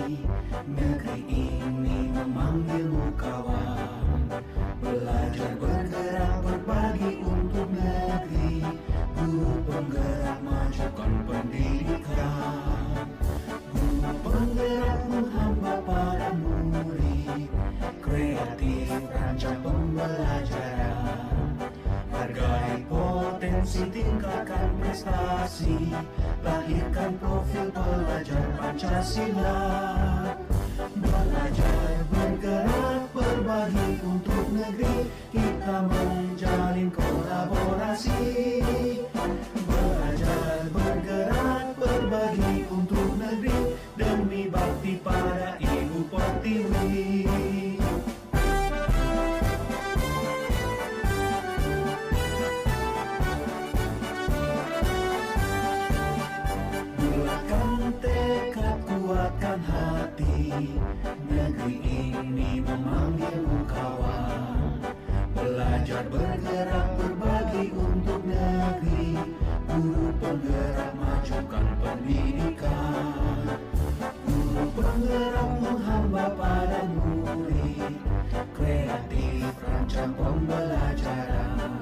Negeri ini memanggilmu kawan. Belajar bergerak berbagi untuk negeri. Guru penggerak majukan pendidikan. Guru penggerak menghamba para murid. Kreatif rancang pembelajaran. Hargai potensi, tingkatkan prestasi. Lahirkan profil pelajar Pancasila. Belajar bergerak berbagi untuk negeri. Kita menjalin kolaborasi. Belajar bergerak berbagi untuk negeri. Demi bakti pada Ibu Pertiwi. Kuatkan hati, negeri ini memanggilmu kawan. Belajar bergerak berbagi untuk negeri. Guru penggerak majukan pendidikan. Guru penggerak menghamba pada murid. Kreatif rancang pembelajaran.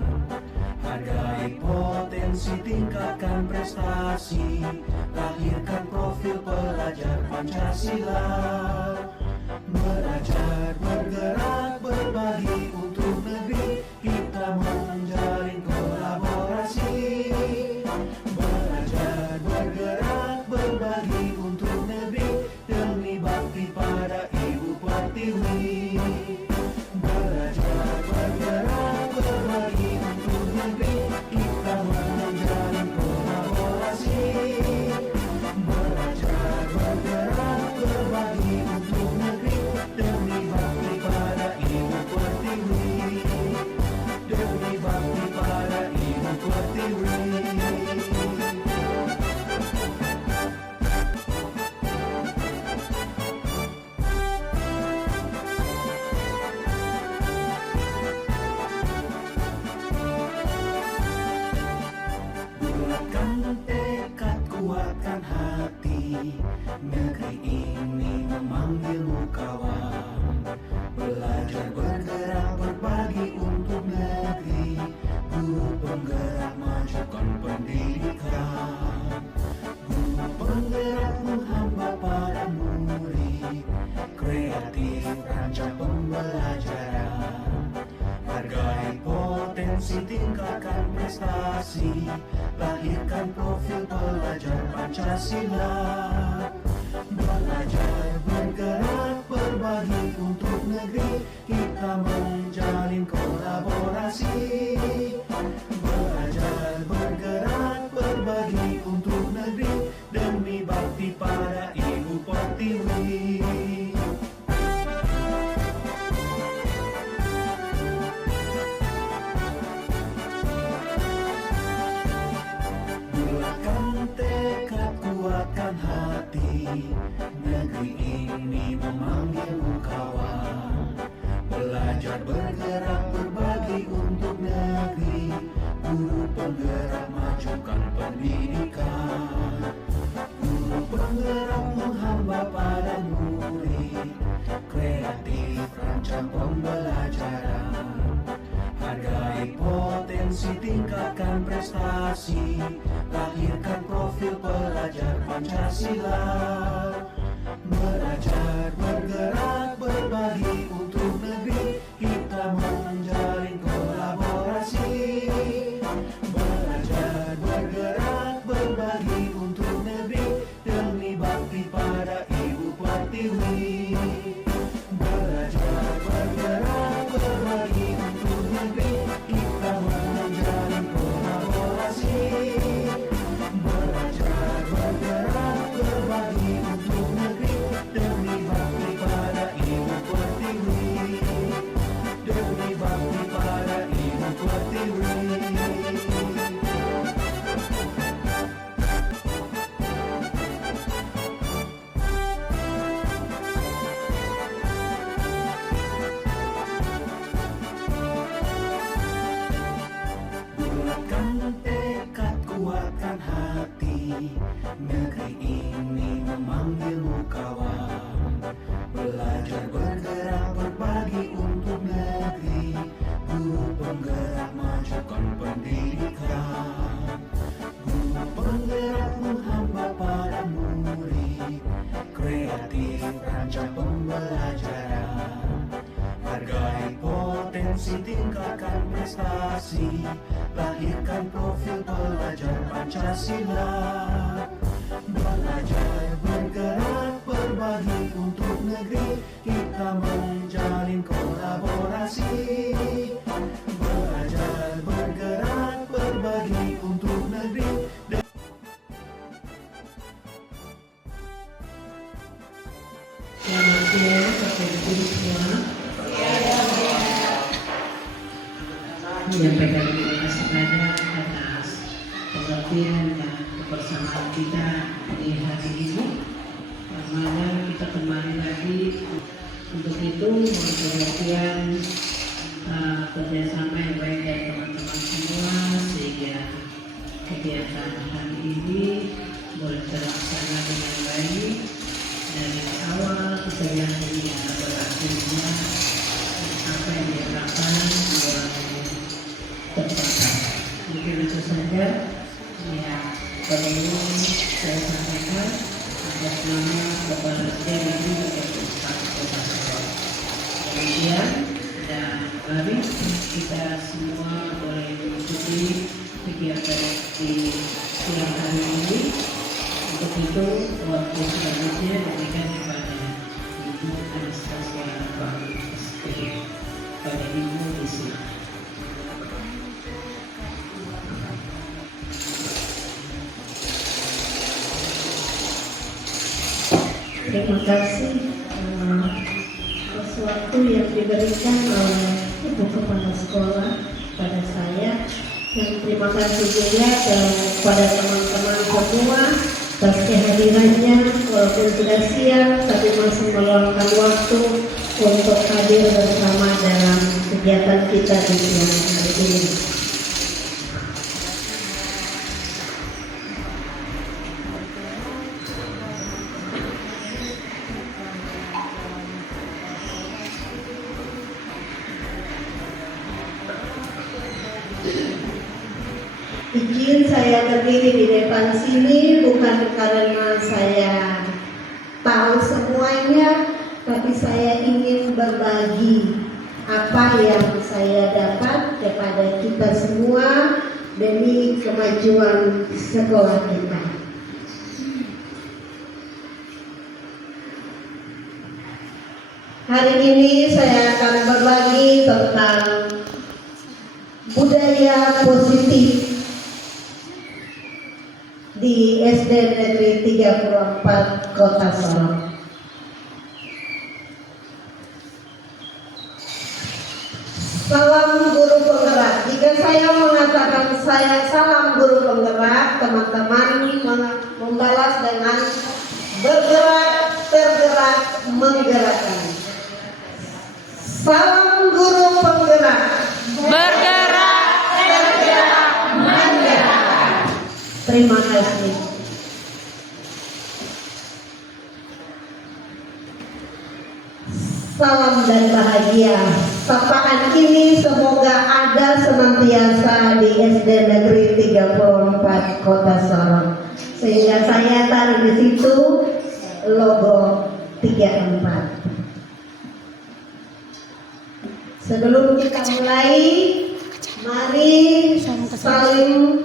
Hargai potensi, tingkatkan prestasi. Lahirkan profil pelajar Pancasila. Belajar bergerak berbagi untuk negeri. Kita menjalin kolaborasi. Belajar bergerak berbagi untuk negeri. Demi bakti pada Ibu Pertiwi. Belajar bergerak berbagi untuk negeri. Kita menjalin kolaborasi. Belajar bergerak berbagi untuk negeri. Demi bakti pada Ibu Pertiwi. Demi bakti pada Ibu Pertiwi. Kuatkan hati, negeri ini memanggilmu kawan. Belajar bergerak berbagi untuk negeri. Guru penggerak majukan pendidikan. Guru penggerak menghamba para murid. Kreatif rancang pembelajaran. Hargai potensi, tingkatkan prestasi. Lahirkan profil pelajar Pancasila. Belajar bergerak berbagi untuk negeri. Kita menjalin kolaborasi. Belajar bergerak berbagi untuk negeri. Demi bakti pada Ibu Pertiwi. Kuatkan hati, negeri ini memanggilmu kawan. Belajar bergerak berbagi untuk negeri. Guru penggerak majukan pendidikan. Guru penggerak menghamba pada murid. Kreatif rancang pembelajaran. Hargai potensi, tingkatkan prestasi. Lahirkan profil pelajar Pancasila. Belajar bergerak berbagi untuk negeri. Kita menjalin kolaborasi. Belajar bergerak berbagi untuk negeri. Demi bakti pada Ibu Pertiwi. Belajar bergerak berbagi untuk negeri. Kita menjalin kolaborasi. Belajar bergerak berbagi kreatif rancang pembelajaran. Hargai potensi, tingkatkan prestasi, lahirkan profil pelajar Pancasila. Belajar, bergerak, berbagi untuk negeri, kita menjalin kolaborasi. Belajar, bergerak, berbagi untuk negeri. Selamat siang, Bapak Ibu semua. Menyampaikan terima kasih banyak atas pengertian dan kebersamaan kita di hari ini. Malam kita kembali lagi untuk itu pengertian kerjasama yang baik dari teman-teman semua sehingga kegiatan hari ini boleh terlaksana dengan baik. Dari awal kejadian ini berakhirnya apa yang diharapkan tercapai. Mungkin itu saja yang perlu saya sampaikan atas nama Bapak Presiden Ibu Kota Solo. Kemudian dan mari kita semua boleh mengikuti kegiatan di siang hari ini. Untuk itu, waktu selanjutnya diberikan kepada Ibu Anastasia Fahmi SPG. Pada Ibu di sini. Terima kasih atas waktu yang diberikan oleh Ibu Kepala Sekolah pada saya. Dan terima kasih juga kepada teman-teman semua atas kehadirannya, walaupun sudah siang tapi masih meluangkan waktu untuk hadir bersama dalam kegiatan kita di siang hari ini. Izin saya berdiri di depan sini bukan karena saya tahu semuanya, tapi saya ingin berbagi apa yang saya dapat kepada kita semua demi kemajuan sekolah kita. Hari ini saya akan berbagi tentang budaya positif di SD Negeri 34 Kota Sorong. Salam guru penggerak. Jika saya mengatakan saya salam guru penggerak, teman-teman membalas dengan bergerak, tergerak, menggerakkan. Salam guru penggerak. Bergerak, tergerak, menggerakkan. Terima kasih. Salam dan bahagia. Sapaan ini semoga ada senantiasa di SD Negeri 34 Kota Sorong. Sehingga saya taruh di situ logo 34. Sebelum kita mulai, mari saling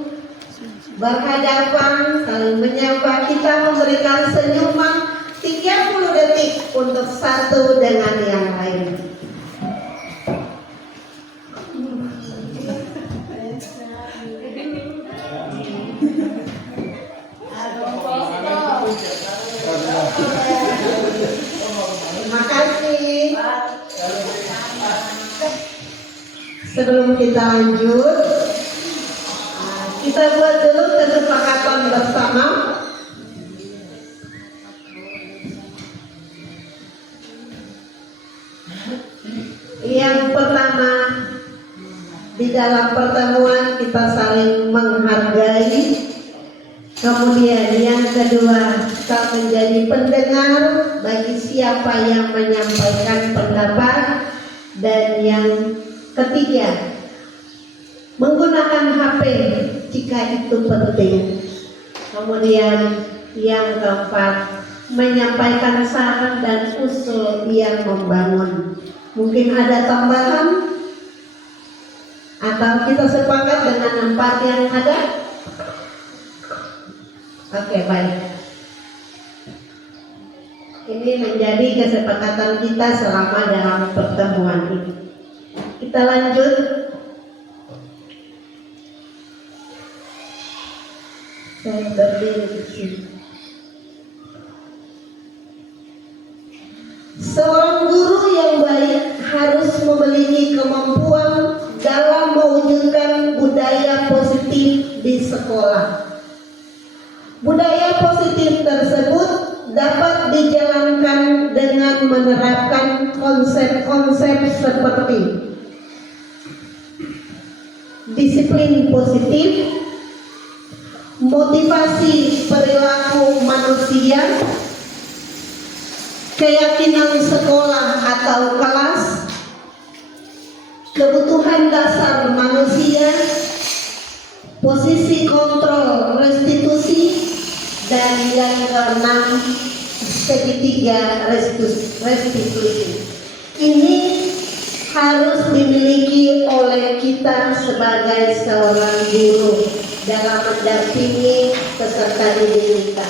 berhadapan, saling menyapa. Kita memberikan senyuman 30 detik untuk satu dengan yang lain. Terima kasih. Sebelum kita lanjut, kita buat dulu kesepakatan bersama. Yang pertama, di dalam pertemuan kita saling menghargai. Kemudian yang kedua, kita menjadi pendengar bagi siapa yang menyampaikan pendapat. Dan yang ketiga, menggunakan HP jika itu penting. Kemudian yang keempat, menyampaikan saran dan usul yang membangun. Mungkin ada tambahan atau kita sepakat dengan 4 yang ada? Oke, baik. Ini menjadi kesepakatan kita selama dalam pertemuan ini. Kita lanjut. Saya berdiri di sini. Seorang guru yang baik harus memiliki kemampuan dalam mewujudkan budaya positif di sekolah. Budaya positif tersebut dapat dijalankan dengan menerapkan konsep-konsep seperti disiplin positif, motivasi perilaku manusia, keyakinan sekolah atau kelas, kebutuhan dasar manusia, posisi kontrol restitusi, dan yang keenam segitiga restitusi. Ini harus dimiliki oleh kita sebagai seorang guru dalam mendampingi peserta didik kita.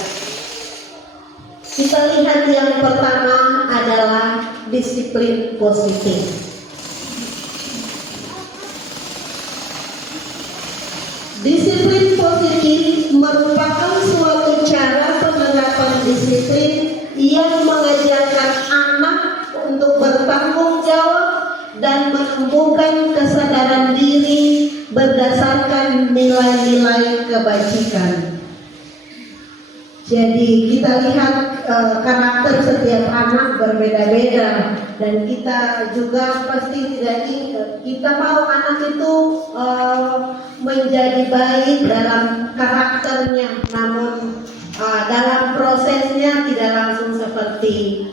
Kita lihat yang pertama adalah disiplin positif. Disiplin positif merupakan suatu cara penerapan disiplin yang mengajarkan anak untuk bertanggung jawab dan menumbuhkan kesadaran diri berdasarkan nilai-nilai kebajikan. Jadi kita lihat karakter setiap anak berbeda-beda, dan kita juga pasti tidak ingin, kita mau anak itu menjadi baik dalam karakternya, namun dalam prosesnya tidak langsung seperti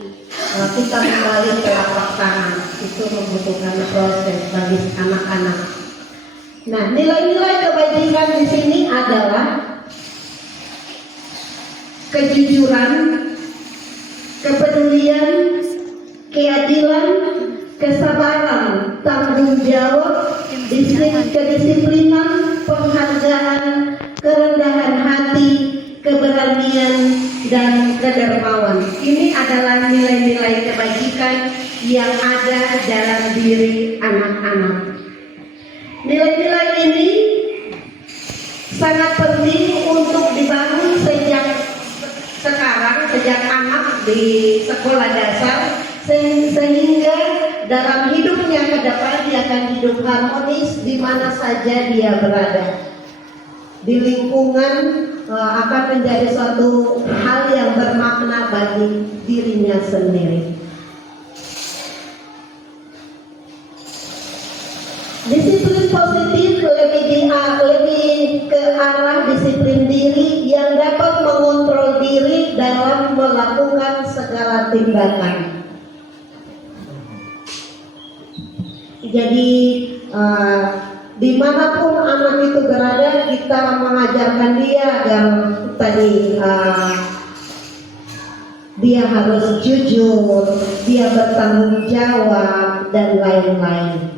kita kembali ke lapak tangan. Itu membutuhkan proses bagi anak-anak. Nah, nilai-nilai kebajikan di sini adalah kejujuran, kepedulian, keadilan, kesabaran, tanggung jawab, kedisiplinan, penghargaan, kerendahan hati, keberanian, dan kedermawan. Ini adalah nilai-nilai kebajikan yang ada dalam diri anak-anak. Nilai-nilai ini sangat penting untuk dibangun sejak sekarang, sejak anak di sekolah dasar, sehingga dalam hidupnya ke depan dia akan hidup harmonis di mana saja dia berada. Di lingkungan akan menjadi suatu hal yang bermakna bagi dirinya sendiri. Disiplin positif lebih ke arah disiplin diri yang dapat mengontrol diri dalam melakukan segala tindakan. Jadi dimanapun anak itu berada, kita mengajarkan dia agar dia harus jujur, dia bertanggung jawab, dan lain-lain.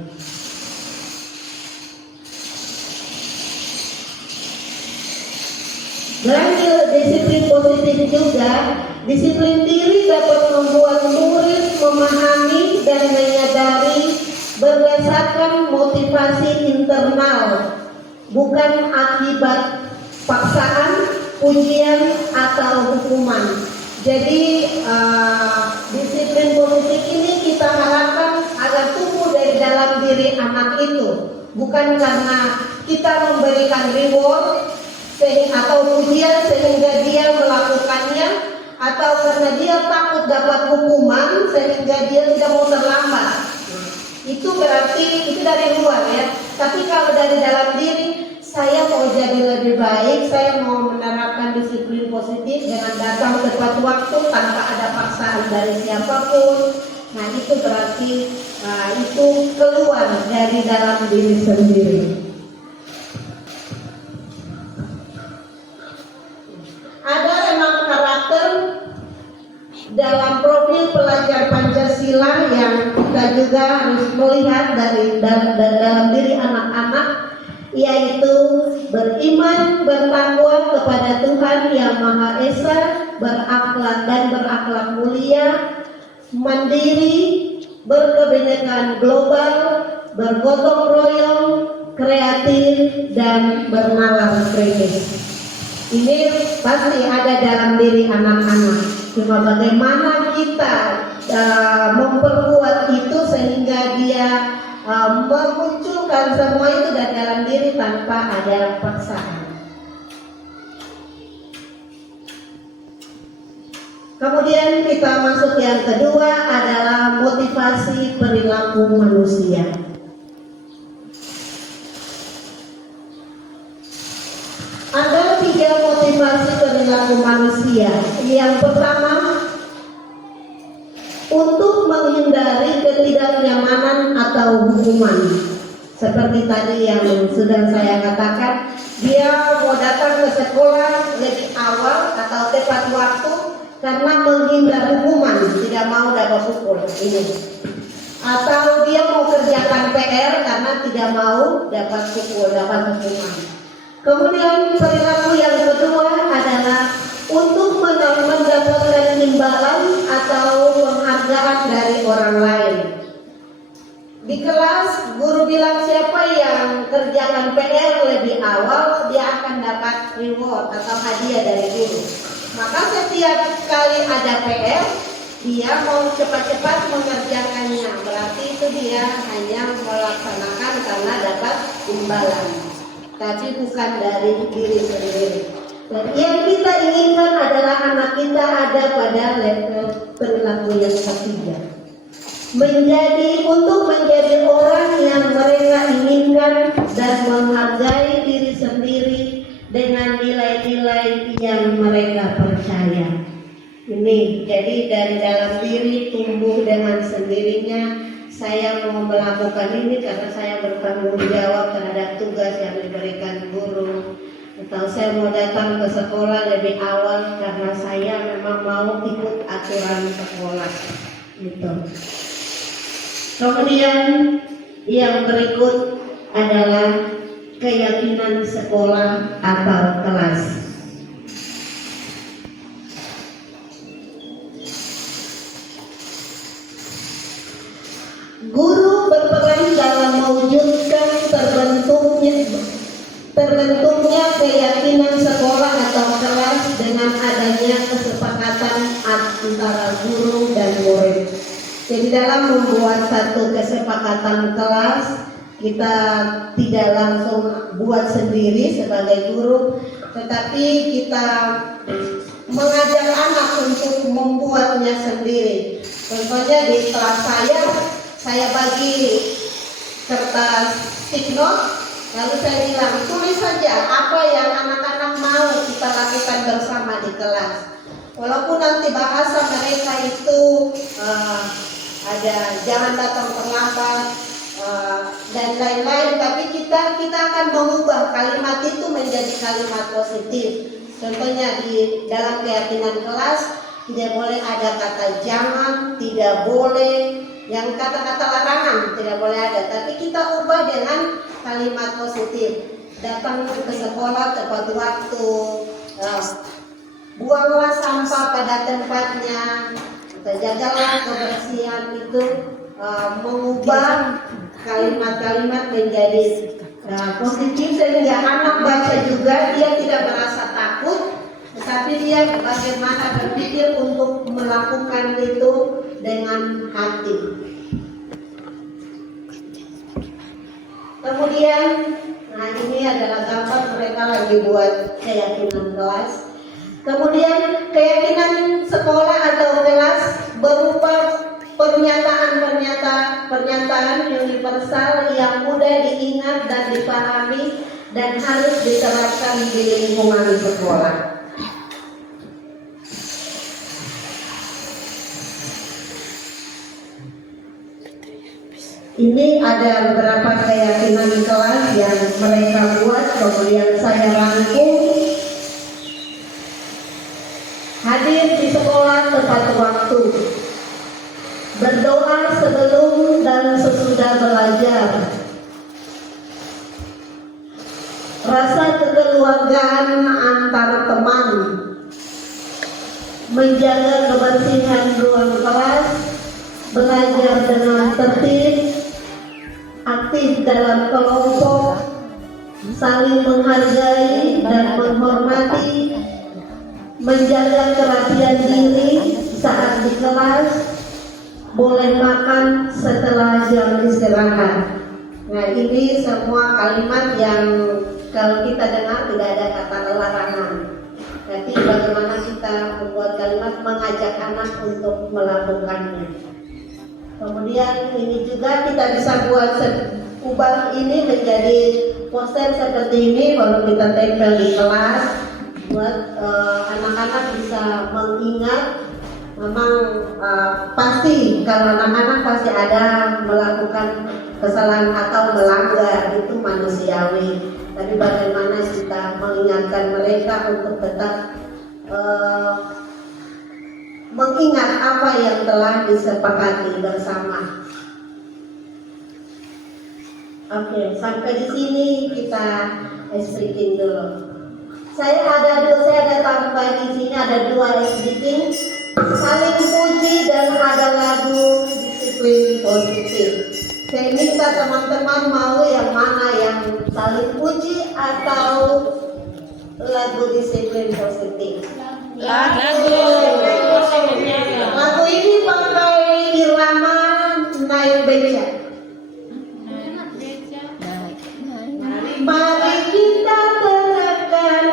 Dan disiplin positif juga, disiplin diri dapat membuat murid memahami dan menyadari berdasarkan motivasi internal, bukan akibat paksaan, pujian, atau hukuman. Jadi disiplin positif ini kita harapkan agar tumbuh dari dalam diri anak itu, bukan karena kita memberikan reward atau pujian sehingga dia melakukannya, atau karena dia takut dapat hukuman sehingga dia tidak mau terlambat. Itu berarti itu dari luar ya. Tapi kalau dari dalam diri, saya mau jadi lebih baik, saya mau menerapkan disiplin positif dengan datang tepat waktu tanpa ada paksaan dari siapapun. Nah, itu berarti itu keluar dari dalam diri sendiri. Ada 6 karakter dalam profil pelajar Pancasila yang kita juga harus melihat dari dalam diri anak-anak, yaitu beriman, bertakwa kepada Tuhan Yang Maha Esa, berakhlak dan berakhlak mulia, mandiri, berkebinekaan global, bergotong royong, kreatif, dan bernalar kritis. Ini pasti ada dalam diri anak-anak. Cuma bagaimana kita memperkuat itu sehingga dia memunculkan semua itu dalam diri tanpa ada paksaan. Kemudian kita masuk yang kedua adalah motivasi perilaku manusia. Ada 3 motivasi perilaku manusia. Yang pertama, untuk menghindari ketidaknyamanan atau hukuman. Seperti tadi yang sudah saya katakan, dia mau datang ke sekolah lebih awal atau tepat waktu karena menghindar hukuman, tidak mau dapat pukul. Ini. Atau dia mau kerjakan PR karena tidak mau dapat pukul, dapat hukuman. Kemudian perilaku yang kedua adalah untuk mendapatkan imbalan atau penghargaan dari orang lain. Di kelas guru bilang siapa yang kerjakan PR lebih awal dia akan dapat reward atau hadiah dari guru. Maka setiap kali ada PR dia mau cepat-cepat mengerjakannya. Berarti itu dia hanya melaksanakan karena dapat imbalan, tapi bukan dari diri sendiri. Dan yang kita inginkan adalah anak kita ada pada level perilaku yang ketiga, menjadi orang yang mereka inginkan dan menghargai diri sendiri dengan nilai-nilai yang mereka percaya. Ini jadi dari dalam diri tumbuh dengan sendirinya. Saya mau melakukan ini karena saya bertanggung jawab terhadap tugas yang diberikan guru, atau saya mau datang ke sekolah lebih awal karena saya memang mau ikut aturan sekolah gitu. Kemudian yang berikut adalah keyakinan sekolah atau kelas. Guru berperan dalam mewujudkan terbentuknya keyakinan sekolah atau kelas dengan adanya kesepakatan antara guru dan murid. Jadi dalam membuat satu kesepakatan kelas, kita tidak langsung buat sendiri sebagai guru, tetapi kita mengajak anak untuk membuatnya sendiri. Contohnya di kelas saya bagi kertas stick note, lalu saya bilang tulis saja apa yang anak-anak mau kita lakukan bersama di kelas. Walaupun nanti bahasa mereka itu ada jangan datang terlambat dan lain-lain, tapi kita akan mengubah kalimat itu menjadi kalimat positif. Contohnya di dalam keyakinan kelas tidak boleh ada kata jangan, tidak boleh yang kata-kata larangan, tidak boleh ada, tapi kita ubah dengan kalimat positif. Datang ke sekolah tepat waktu, buanglah sampah pada tempatnya, jagalah kebersihan. Itu mengubah kalimat-kalimat menjadi positif sehingga anak baca juga dia tidak merasa takut, tetapi dia bagaimana berpikir untuk melakukan itu dengan hati. Kemudian, ini adalah gambar mereka lagi buat keyakinan kelas. Kemudian keyakinan sekolah atau kelas berupa pernyataan universal yang mudah diingat dan dipahami dan harus diterapkan di lingkungan sekolah. Ini ada beberapa keyakinan kelas yang mereka buat, kemudian saya rangkum. Hadir di sekolah tepat waktu, berdoa sebelum dan sesudah belajar, rasa kekeluargaan antar teman, menjaga kebersihan ruang kelas, belajar dengan tertib, aktif dalam kelompok, saling menghargai dan menghormati, menjaga kerahasiaan diri saat di kelas, boleh makan setelah jam istirahat. Nah, ini semua kalimat yang kalau kita dengar tidak ada kata larangan. Tapi bagaimana kita membuat kalimat mengajak anak untuk melakukannya. Kemudian ini juga kita bisa ubah ini menjadi poster seperti ini, kalau kita tempel di kelas, buat anak-anak bisa mengingat. Memang pasti kalau anak-anak pasti ada melakukan kesalahan atau melanggar, itu manusiawi. Tapi bagaimana kita mengingatkan mereka untuk tetap mengingat apa yang telah disepakati bersama. Oke, sampai di sini kita speaking dulu. Saya ada tambah di sini ada 2 speaking, saling puji dan ada lagu disiplin positif. Saya minta teman-teman mau yang mana, yang saling puji atau lagu disiplin positif? Lagu ini pakai irama naik beca. Mari kita terapkan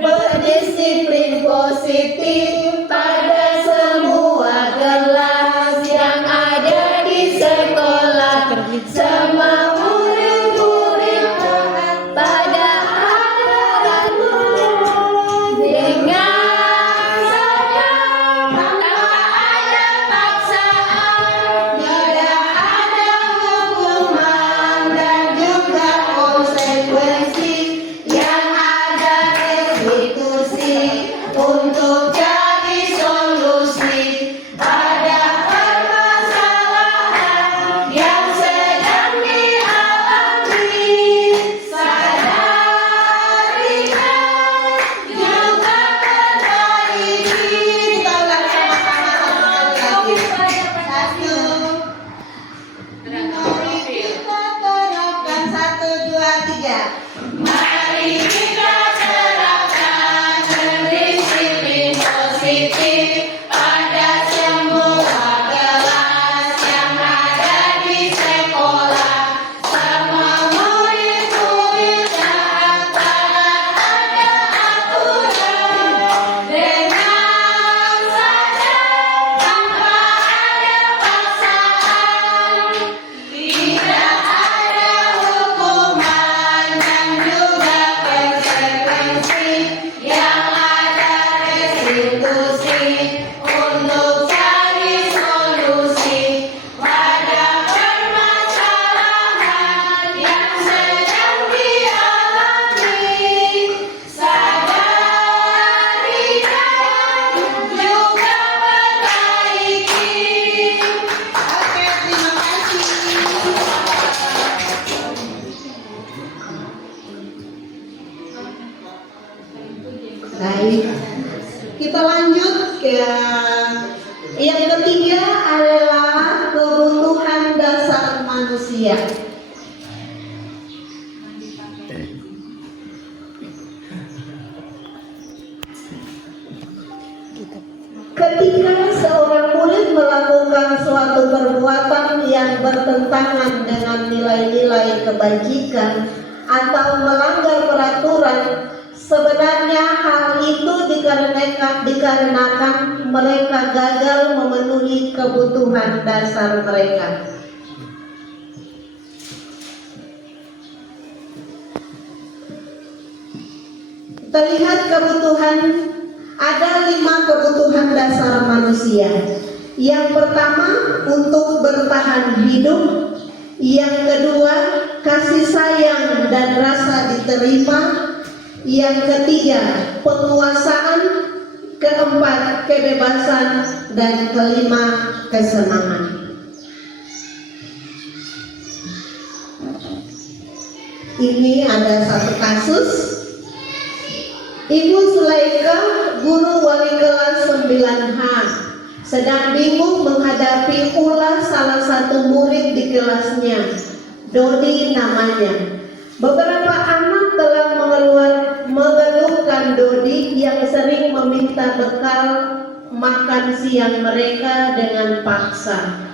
berdisiplin positif pada semua kelas yang ada di sekolah. Semua murid-murid taat pada aturan dengan sadar tanpa ada paksaan, tidak ada hukuman dan juga konsekuensi, yang ada restitusi untuk cari solusi pada permasalahan yang sedang dialami. Sadari dan juga perbaiki. Tolong sama-sama sekali lagi. 1. Mari kita terapkan 1, 2, 3. Mari kita terapkan berdisiplin positif pada semua kelas yang ada di sekolah. Semua murid-murid taat pada aturan dengan sadar tanpa ada paksaan, tidak ada hukuman dan juga konsekuensi, yang ada restitusi untuk cari solusi pada permasalahan yang sedang dialami. Sadari dan juga perbaiki. Oke, terima kasih. Baik, kita lanjut ke yang ketiga adalah kebutuhan dasar manusia. Ketika seorang murid melakukan suatu perbuatan yang bertentangan dengan nilai-nilai kebajikan atau melanggar peraturan, sebenarnya hal itu dikarenakan mereka gagal memenuhi kebutuhan dasar mereka. Terlihat kebutuhan, ada 5 kebutuhan dasar manusia. Yang pertama, untuk bertahan hidup. Yang kedua, kasih sayang dan rasa diterima. Yang ketiga, penguasaan. keempat kebebasan, dan kelima kesenangan. Ini ada satu kasus. Ibu Sulaika, guru wali kelas 9H, sedang bingung menghadapi ulah salah satu murid di kelasnya. Dodi namanya. Beberapa anak telah mengeluhkan Dodi yang sering meminta bekal makan siang mereka dengan paksa.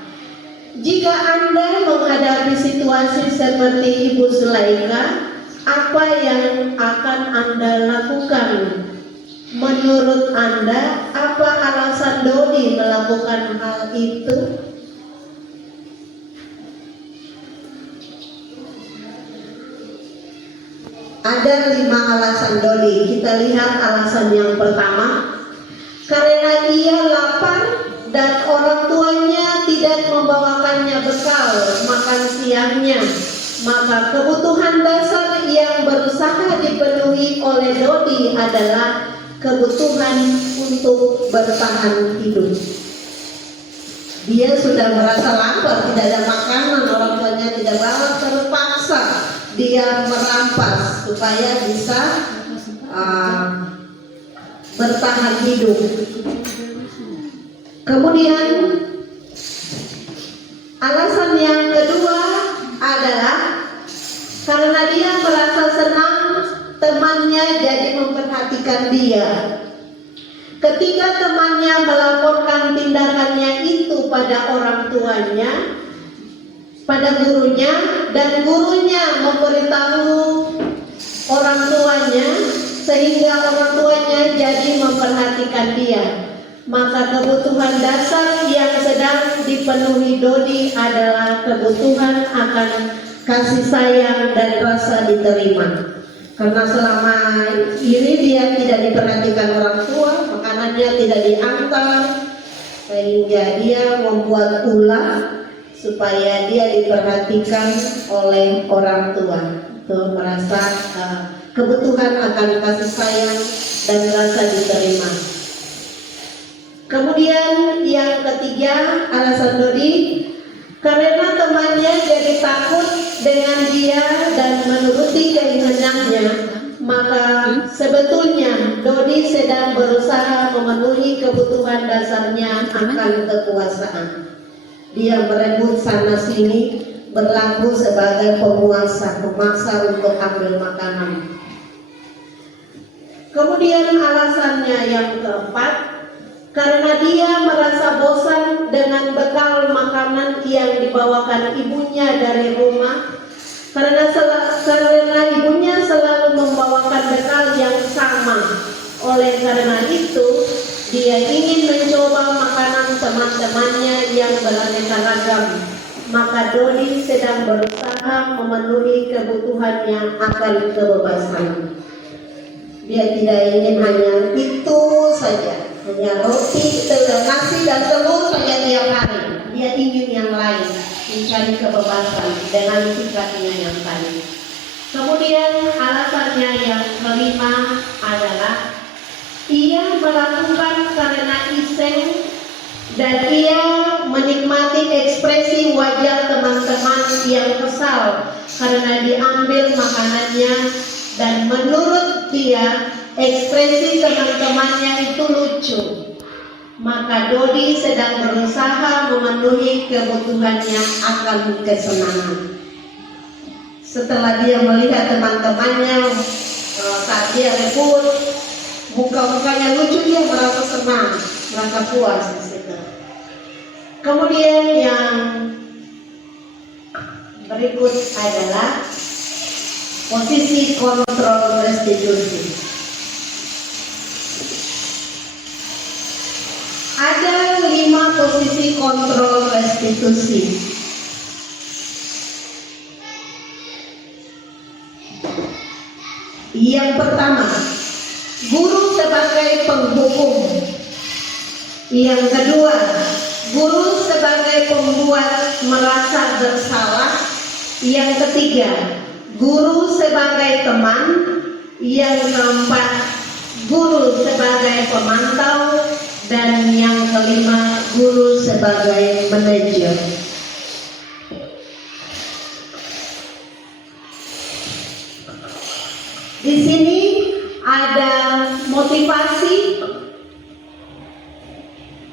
Jika Anda menghadapi situasi seperti Ibu Sulaika, apa yang akan Anda lakukan? Menurut Anda, apa alasan Dodi melakukan hal itu? Ada 5 alasan Dodi. Kita lihat alasan yang pertama, karena ia lapar dan orang tuanya tidak membawakannya bekal makan siangnya, maka kebutuhan dasar yang berusaha dipenuhi oleh Dodi adalah kebutuhan untuk bertahan hidup. Dia sudah merasa lapar, tidak ada makanan, orang tuanya tidak bawa, terpaksa dia merampas supaya bisa bertahan hidup. Kemudian alasan yang kedua adalah karena dia merasa senang temannya jadi memperhatikan dia. Ketika temannya melaporkan tindakannya itu pada orang tuanya, pada gurunya, dan gurunya memberitahu orang tuanya, sehingga orang tuanya jadi memperhatikan dia, maka kebutuhan dasar yang sedang dipenuhi Dodi adalah kebutuhan akan kasih sayang dan rasa diterima. Karena selama ini dia tidak diperhatikan orang tua, makanannya tidak diantar, sehingga dia membuat ulah supaya dia diperhatikan oleh orang tua. Itu merasa kebutuhan akan kasih sayang dan rasa diterima. Kemudian yang ketiga, alasan Dodi, karena temannya jadi takut dengan dia dan menuruti keinginannya, maka sebetulnya Dodi sedang berusaha memenuhi kebutuhan dasarnya akan kekuasaan. Dia merebut sana sini, berlaku sebagai penguasa, memaksa untuk ambil makanan. Kemudian alasannya yang keempat, karena dia merasa bosan dengan bekal makanan yang dibawakan ibunya dari rumah, karena ibunya selalu membawakan bekal yang sama. Oleh karena itu, dia ingin mencoba makanan teman-temannya yang beraneka ragam. Maka Dodi sedang berusaha memenuhi kebutuhannya akan kebebasan. Dia tidak ingin hanya itu saja, hanya roti, telur, nasi dan telur saja tiap hari. Dia ingin yang lain, mencari kebebasan dengan sikapnya yang tadi. Kemudian alasannya yang kelima adalah ia melakukan karena iseng dan ia menikmati ekspresi wajah teman-teman yang kesal karena diambil makanannya, dan menurut dia ekspresi teman-temannya itu lucu. Maka Dodi sedang berusaha memenuhi kebutuhannya akan kesenangan. Setelah dia melihat teman-temannya saat dia ribut, muka-mukanya lucu, dia merasa senang, merasa puas di situ. Kemudian yang berikut adalah posisi kontrol restitusi. Ada 5 posisi kontrol restitusi. Yang pertama, guru sebagai penghukum. Yang kedua, guru sebagai pembuat merasa bersalah. Yang ketiga, guru sebagai teman. Yang keempat, guru sebagai pemantau, dan yang kelima guru sebagai manajer. Di sini ada motivasi,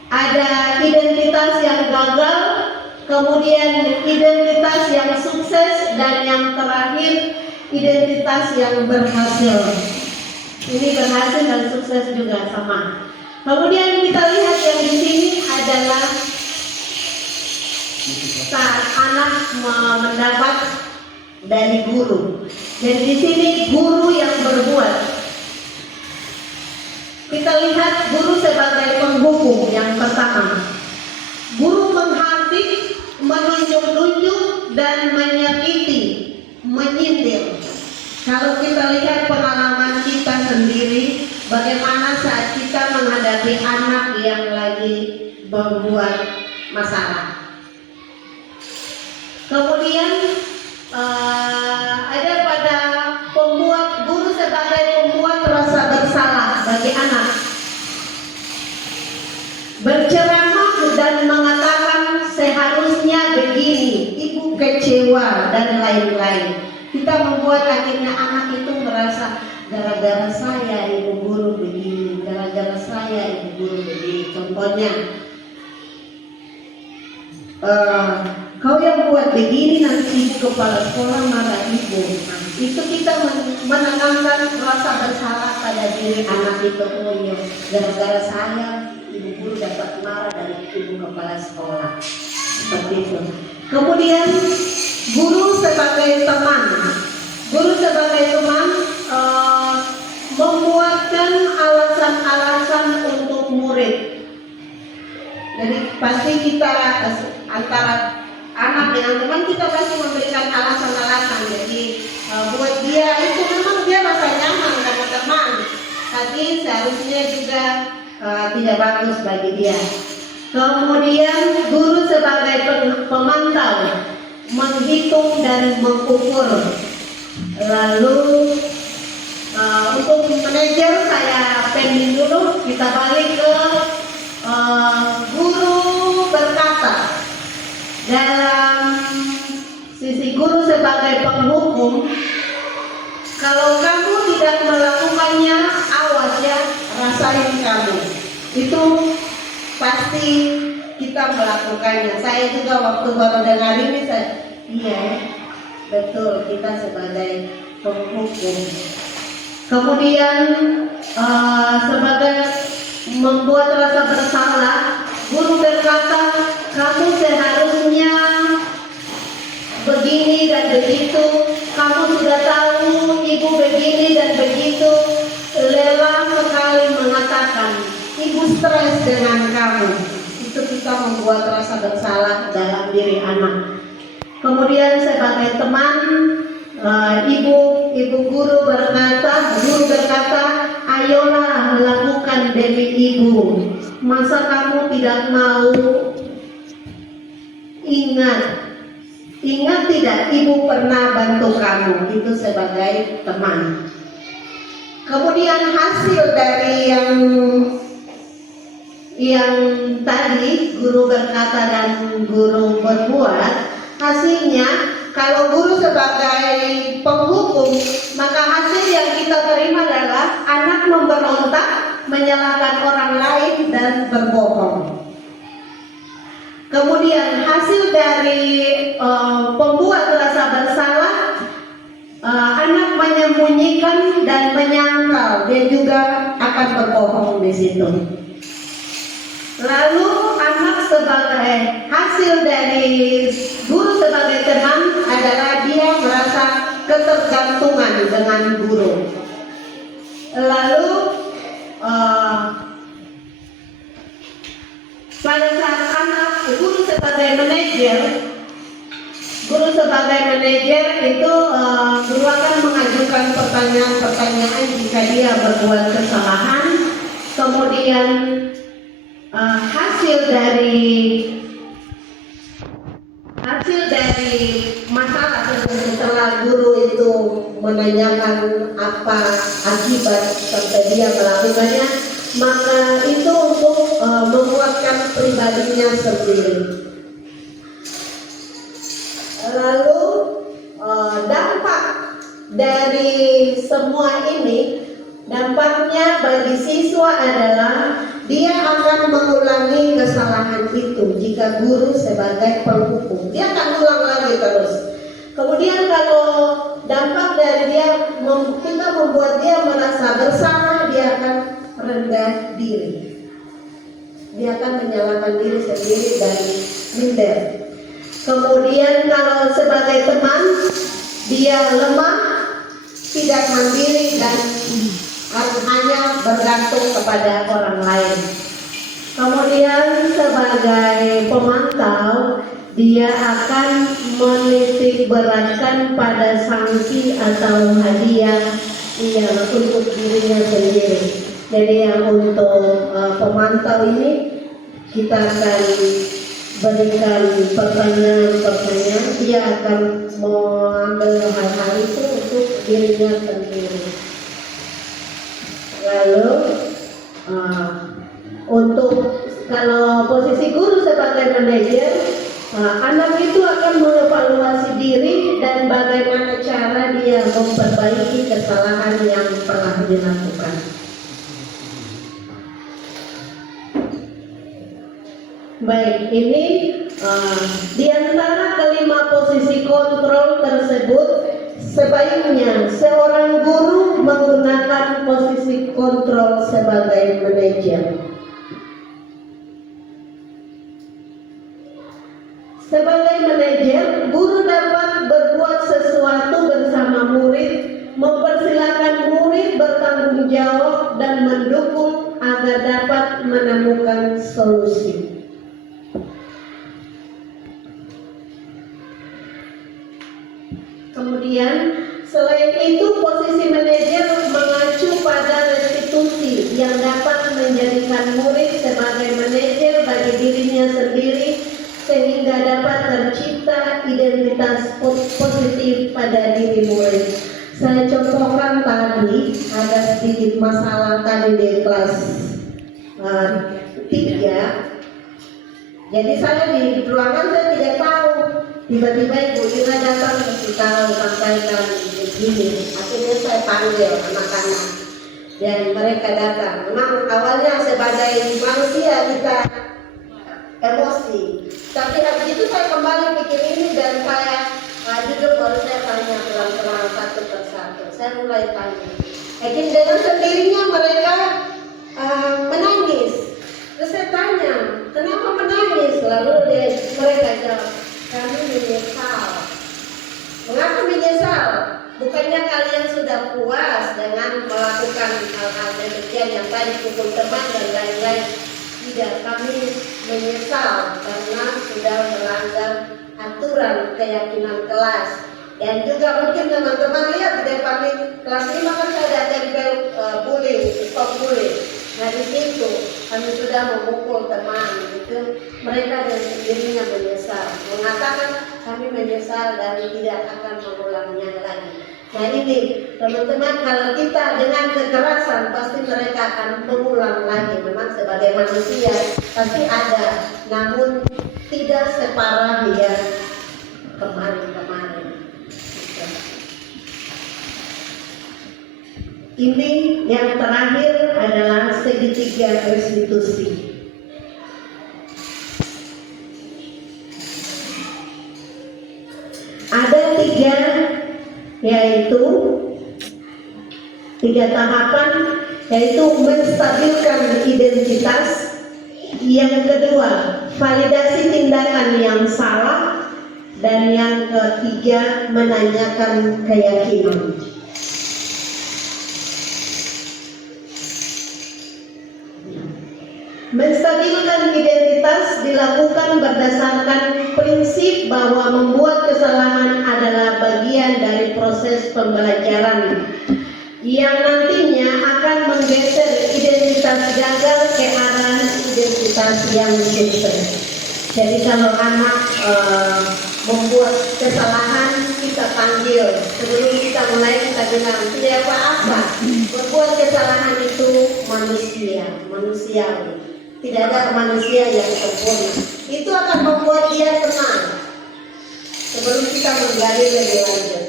ada identitas yang gagal, kemudian identitas yang sukses, dan yang terakhir identitas yang berhasil. Ini berhasil dan sukses juga sama. Kemudian kita lihat yang di sini adalah saat anak mendapat dari guru. Dan di sini guru yang berbuat. Kita lihat guru sebagai penghukum yang pertama. Guru menghakim, menunjuk-nunjuk, dan menyakiti, menyindir. Kalau kita lihat pengalaman kita sendiri, bagaimana saat kita menghadapi anak yang lagi membuat masalah. Kemudian ada pada guru sebagai pembuat rasa bersalah bagi anak, berceramah dan mengatakan seharusnya begini, ibu kecewa, dan lain-lain. Kita membuat akhirnya anak itu merasa gara-gara saya ibu guru begini, gara-gara saya ibu guru begini. Contohnya, kau yang buat begini nanti kepala sekolah marah ibu. Nah, itu kita menanamkan rasa bersalah pada diri anak itu. Oh iya, gara-gara saya ibu guru dapat marah dari ibu kepala sekolah. Seperti itu. Kemudian guru sebagai teman. Guru sebagai teman membuatkan alasan-alasan untuk murid. Jadi pasti kita antara anak dengan teman kita pasti memberikan alasan-alasan. Jadi buat dia itu memang dia rasa nyaman dengan teman, tapi seharusnya juga tidak bagus bagi dia. Kemudian guru sebagai pemantau, menghitung dan mengukur. Lalu untuk manajer saya pending dulu, kita balik ke guru berkata. Dalam sisi guru sebagai penghukum, kalau kamu tidak melakukannya, awas ya, rasain kamu. Itu pasti kita melakukannya. Saya juga waktu baru dengar ini, iya betul, kita sebagai penghukum. Kemudian sebagai membuat rasa bersalah, guru berkata, kamu seharusnya begini dan begitu, kamu sudah tahu ibu begini dan begitu. Lelah sekali mengatakan, ibu stres dengan kamu. Itu kita membuat rasa bersalah dalam diri anak. Kemudian sebagai teman, ibu guru berkata, ayolah lakukan demi ibu. Masa kamu tidak mau? Ingat tidak, ibu pernah bantu kamu. Itu sebagai teman. Kemudian hasil dari yang tadi guru berkata dan guru berbuat, hasilnya kalau guru sebagai penghukum, maka hasil yang kita terima adalah anak memberontak, menyalahkan orang lain, dan berbohong. Kemudian hasil dari pembuat rasa bersalah, anak menyembunyikan dan menyangkal, dia juga akan berbohong di situ. Lalu anak sebagai hasil dari guru sebagai teman adalah dia merasa ketergantungan dengan guru. Lalu pada saat anak guru sebagai manajer itu guru akan mengajukan pertanyaan-pertanyaan jika dia berbuat kesalahan. Kemudian hasil dari hasil dari masalah setelah guru itu menanyakan apa akibat sampai dia melakukannya, maka itu untuk menguatkan pribadinya sendiri. Lalu dampak dari semua ini, dampaknya bagi siswa adalah dia akan mengulangi kesalahan itu jika guru sebagai penghukum. Dia akan ulang lagi terus. Kemudian kalau dampak dari dia kita membuat dia merasa bersalah, dia akan rendah diri. Dia akan menyalahkan diri sendiri dan minder. Kemudian kalau sebagai teman, dia lemah, tidak mandiri dan hanya bergantung kepada orang lain. Kemudian sebagai pemantau, dia akan menitik beratkan pada sanksi atau hadiah yang untuk dirinya sendiri. Jadi yang untuk pemantau ini kita akan berikan pertanyaan-pertanyaan, dia akan mengambil hal-hal itu untuk dirinya sendiri. Lalu untuk kalau posisi guru sebagai manajer, anak itu akan mengevaluasi diri dan bagaimana cara dia memperbaiki kesalahan yang telah dilakukan. Baik, ini di antara kelima posisi kontrol tersebut, sebaiknya seorang guru menggunakan posisi kontrol sebagai manajer. Sebagai manajer, guru dapat berbuat sesuatu bersama murid, mempersilahkan murid bertanggung jawab dan mendukung agar dapat menemukan solusi. Kemudian selain itu, posisi manajer mengacu pada restitusi yang dapat menjadikan murid sebagai manajer bagi dirinya sendiri sehingga dapat tercipta identitas positif pada diri murid. Saya contohkan tadi ada sedikit masalah tadi di kelas 3. Jadi saya di ruangan saya tidak tahu. Tiba-tiba Ibu Ira datang kita sampaikan begini. Akhirnya saya panggil anak-anak dan mereka datang. Memang awalnya sebagai manusia kita emosi, tapi habis itu saya kembali pikir ini dan saya duduk baru saya tanya pelan-pelan satu persatu. Saya mulai tanya. Mungkin dengan sendirinya mereka menangis. Terus saya tanya, kenapa menangis? Lalu mereka jawab, kami menyesal. Mengapa menyesal? Bukannya kalian sudah puas dengan melakukan hal-hal demikian yang tadi pukul teman dan lain-lain? Tidak, kami menyesal karena sudah melanggar aturan keyakinan kelas. Dan juga mungkin teman-teman lihat di depan kelas 5 kan ada tempel bullying, stop bullying. Nah di situ kami sudah memukul teman, itu mereka dan sendirinya menyesal, mengatakan kami menyesal dan tidak akan mengulangnya lagi. Nah ini teman-teman, kalau kita dengan kekerasan pasti mereka akan mengulang lagi. Memang sebagai manusia pasti ada, namun tidak separah dia kemarin-kemarin. Ini yang terakhir adalah segitiga restitusi. Ada tiga tahapan, yaitu menstabilkan identitas. Yang kedua, validasi tindakan yang salah. Dan yang ketiga, menanyakan keyakinan. Menstabilkan identitas dilakukan berdasarkan prinsip bahwa membuat kesalahan adalah bagian dari proses pembelajaran yang nantinya akan menggeser identitas gagal ke arah identitas yang sukses. Jadi kalau anak membuat kesalahan kita panggil. Sebelum kita mulai kita bilang siapa apa. Membuat kesalahan itu manusiawi. Tidak ada manusia yang sempurna. Itu akan membuat dia tenang. Sebelum kita menggali lebih lanjut.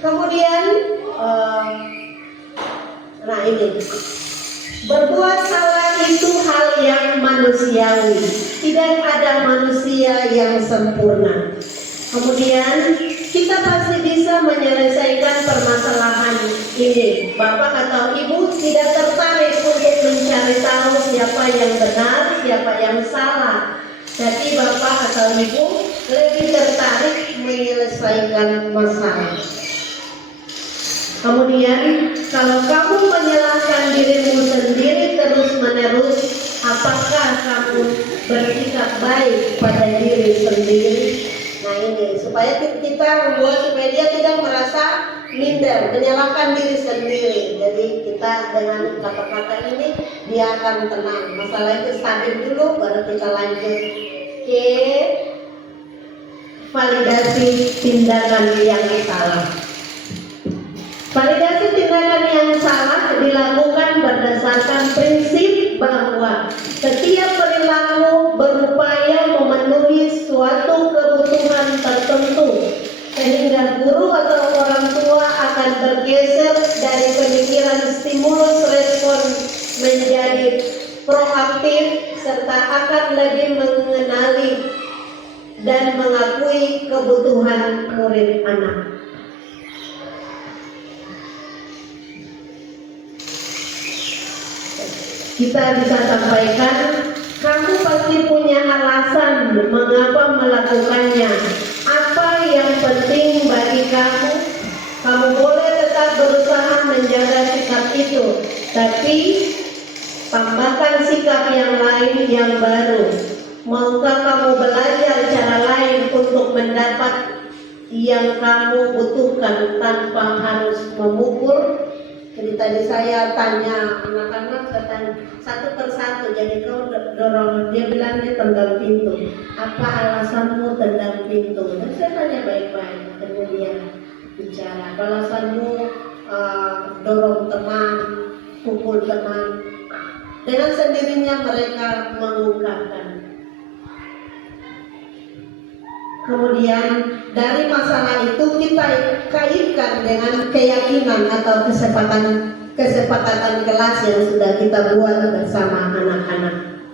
Kemudian, nah ini, berbuat salah itu hal yang manusiawi. Tidak ada manusia yang sempurna. Kemudian kita pasti bisa menyelesaikan permasalahan ini. Bapak atau ibu tidak tertarik untuk mencari tahu siapa yang benar, siapa yang salah. Jadi bapak atau ibu lebih tertarik menyelesaikan masalah. Kemudian kalau kamu menyalahkan dirimu sendiri terus-menerus, apakah kamu bersikap baik pada diri sendiri? Nah ini, supaya kita membuat supaya dia tidak merasa minder, menyalahkan diri sendiri. Jadi kita dengan kata-kata ini dia akan tenang. Masalah itu stabil dulu, baru kita lanjut ke validasi tindakan yang salah. Validasi tindakan yang salah dilakukan berdasarkan prinsip bahwa setiap perilaku berupaya memenuhi suatu kebutuhan tertentu, sehingga guru atau orang tua akan bergeser dari pemikiran stimulus respon menjadi proaktif serta akan lebih mengenali dan mengakui kebutuhan murid anak. Kita bisa sampaikan, kamu pasti punya alasan mengapa melakukannya. Apa yang penting bagi kamu? Kamu boleh tetap berusaha menjaga sikap itu, tapi tambahkan sikap yang lain yang baru. Maukah kamu belajar cara lain untuk mendapat yang kamu butuhkan tanpa harus memukul? Jadi tadi saya tanya anak-anak, saya tanya satu persatu. Jadi kau dorong, dia bilang dia tendang pintu. Apa alasanmu tendang pintu? Dan saya tanya baik-baik. Kemudian bicara, alasanmu dorong teman, pukul teman. Dengan sendirinya mereka mengungkapkan. Kemudian dari masalah itu kita kaitkan dengan keyakinan atau kesepakatan kelas yang sudah kita buat bersama anak-anak.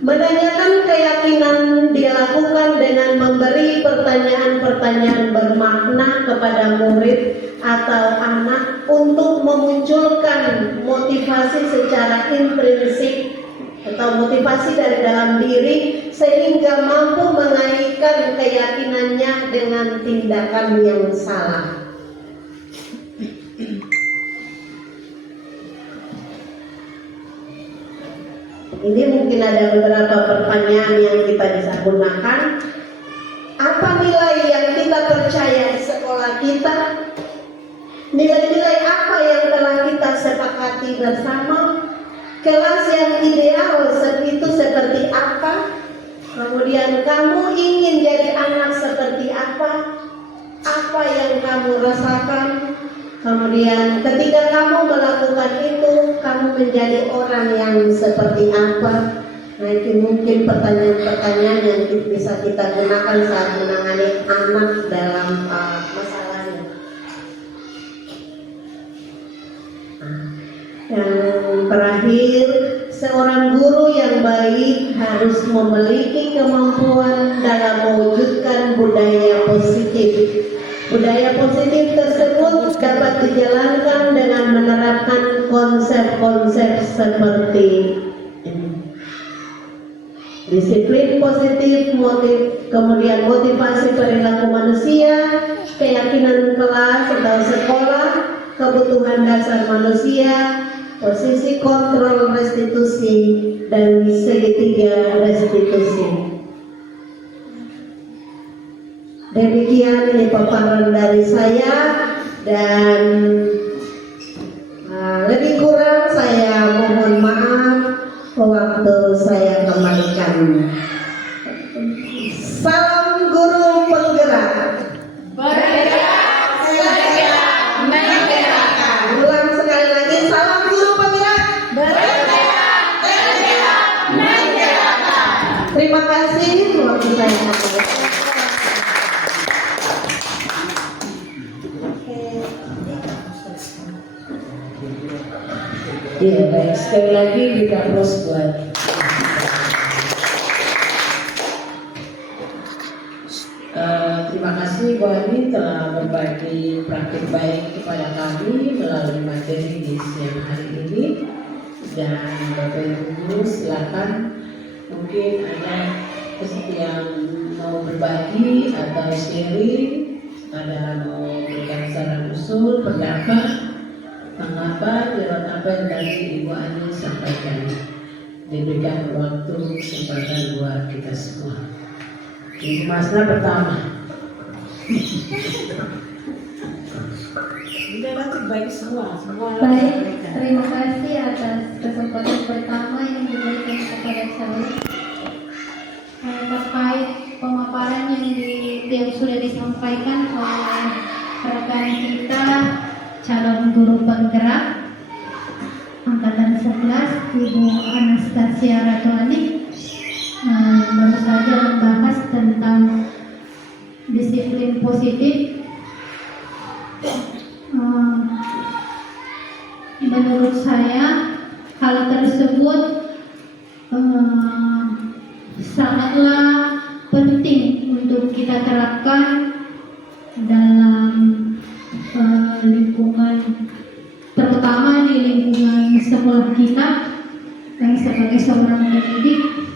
Menanyakan keyakinan dilakukan dengan memberi pertanyaan-pertanyaan bermakna kepada murid atau anak untuk memunculkan motivasi secara intrinsik atau motivasi dari dalam diri sehingga mampu mengaitkan keyakinannya dengan tindakan yang salah. Ini mungkin ada beberapa pertanyaan yang kita bisa gunakan. Apa nilai yang kita percaya di sekolah kita? Nilai-nilai apa yang telah kita sepakati bersama? Kelas yang ideal itu seperti apa? Kemudian kamu ingin jadi anak seperti apa? Apa yang kamu rasakan? Kemudian ketika kamu melakukan itu, kamu menjadi orang yang seperti apa? Nah itu mungkin pertanyaan-pertanyaan yang bisa kita gunakan saat menangani anak dalam masalahnya. Yang terakhir, seorang guru yang baik harus memiliki kemampuan dalam mewujudkan budaya positif. Budaya positif tersebut dapat dijalankan dengan menerapkan konsep-konsep seperti disiplin positif, kemudian motivasi perilaku manusia, keyakinan kelas atau sekolah, kebutuhan dasar manusia, posisi kontrol restitusi, dan segitiga restitusi. Demikian ini paparan dari saya, dan lebih kurang saya mohon maaf, waktu saya kembalikan. Terima kasih waktu saya habis. Ya, baik. Sekali lagi kita terus buat terima kasih Bu Ani telah berbagi praktik baik kepada kami melalui materi di siang hari ini. Dan Bapak Ibu Guru silakan, mungkin ada yang mau berbagi atau sharing, ada mau berikan saran usul, pendapat, tanggapan lewat apa yang tadi Ibu Ani sampaikan. Diberikan waktu kesempatan buat kita semua. Ibu Masna pertama. Baik, terima kasih atas kesempatan pertama yang diberikan kepada saya. Terkait pemaparan yang sudah disampaikan oleh rekan kita calon guru penggerak angkatan 11 Ibu Anastasia Ratuani baru saja membahas tentang disiplin positif. Menurut saya hal tersebut sangatlah penting untuk kita terapkan dalam lingkungan, terutama di lingkungan sekolah kita. Yang sebagai seorang pendidik,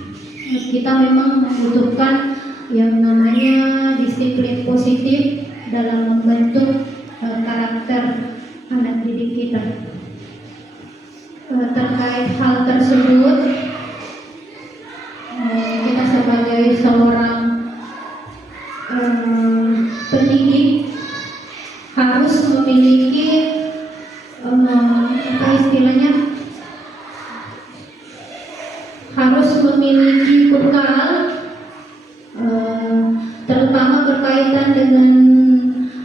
kita memang membutuhkan yang namanya disiplin positif dalam membentuk karakter anak didik kita. Terkait hal tersebut, kita sebagai seorang pendidik harus memiliki apa istilahnya, harus memiliki bekal, terutama berkaitan dengan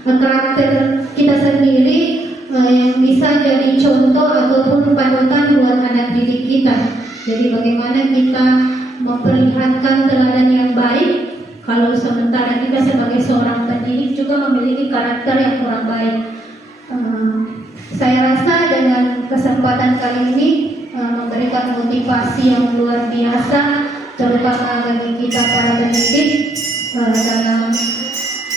karakter kita sendiri yang bisa jadi contoh ataupun panutan buat anak didik kita. Jadi bagaimana kita memperlihatkan teladan yang baik kalau sementara kita sebagai seorang pendidik juga memiliki karakter yang kurang baik. Saya rasa dengan kesempatan kali ini memberikan motivasi yang luar biasa, terutama bagi kita para pendidik dalam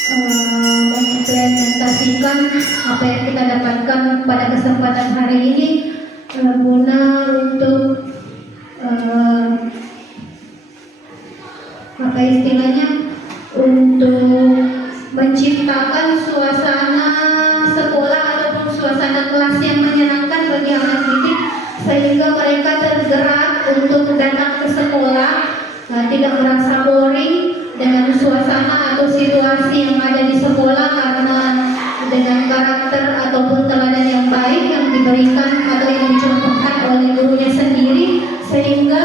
mengimplementasikan apa yang kita dapatkan pada kesempatan hari ini, guna untuk apa istilahnya, untuk menciptakan suasana sekolah ataupun suasana kelas yang menyenangkan bagi anak didik, sehingga mereka tergerak untuk datang ke sekolah, tidak merasa boring dengan suasana atau situasi yang ada di sekolah, karena dengan karakter ataupun teladan yang baik yang diberikan atau yang dicontohkan oleh gurunya sendiri, sehingga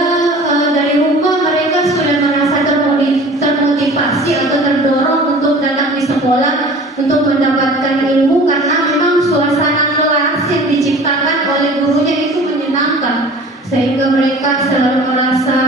dari rumah mereka sudah merasa termotivasi atau terdorong untuk datang di sekolah untuk mendapatkan ilmu, karena memang suasana kelas yang diciptakan oleh gurunya itu menyenangkan, sehingga mereka selalu merasa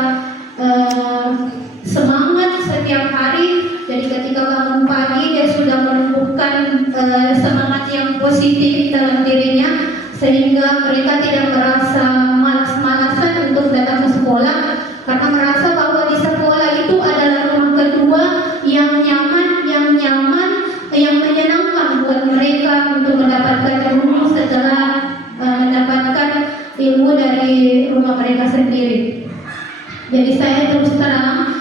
semangat setiap hari. Jadi ketika bangun pagi dia sudah menumbuhkan semangat yang positif dalam dirinya, sehingga mereka tidak merasa malas-malasan untuk datang ke sekolah, karena merasa bahwa di sekolah itu adalah rumah kedua yang nyaman, yang menyenangkan buat mereka untuk mendapatkan ilmu setelah mendapatkan ilmu dari rumah mereka sendiri. Jadi saya terus terang,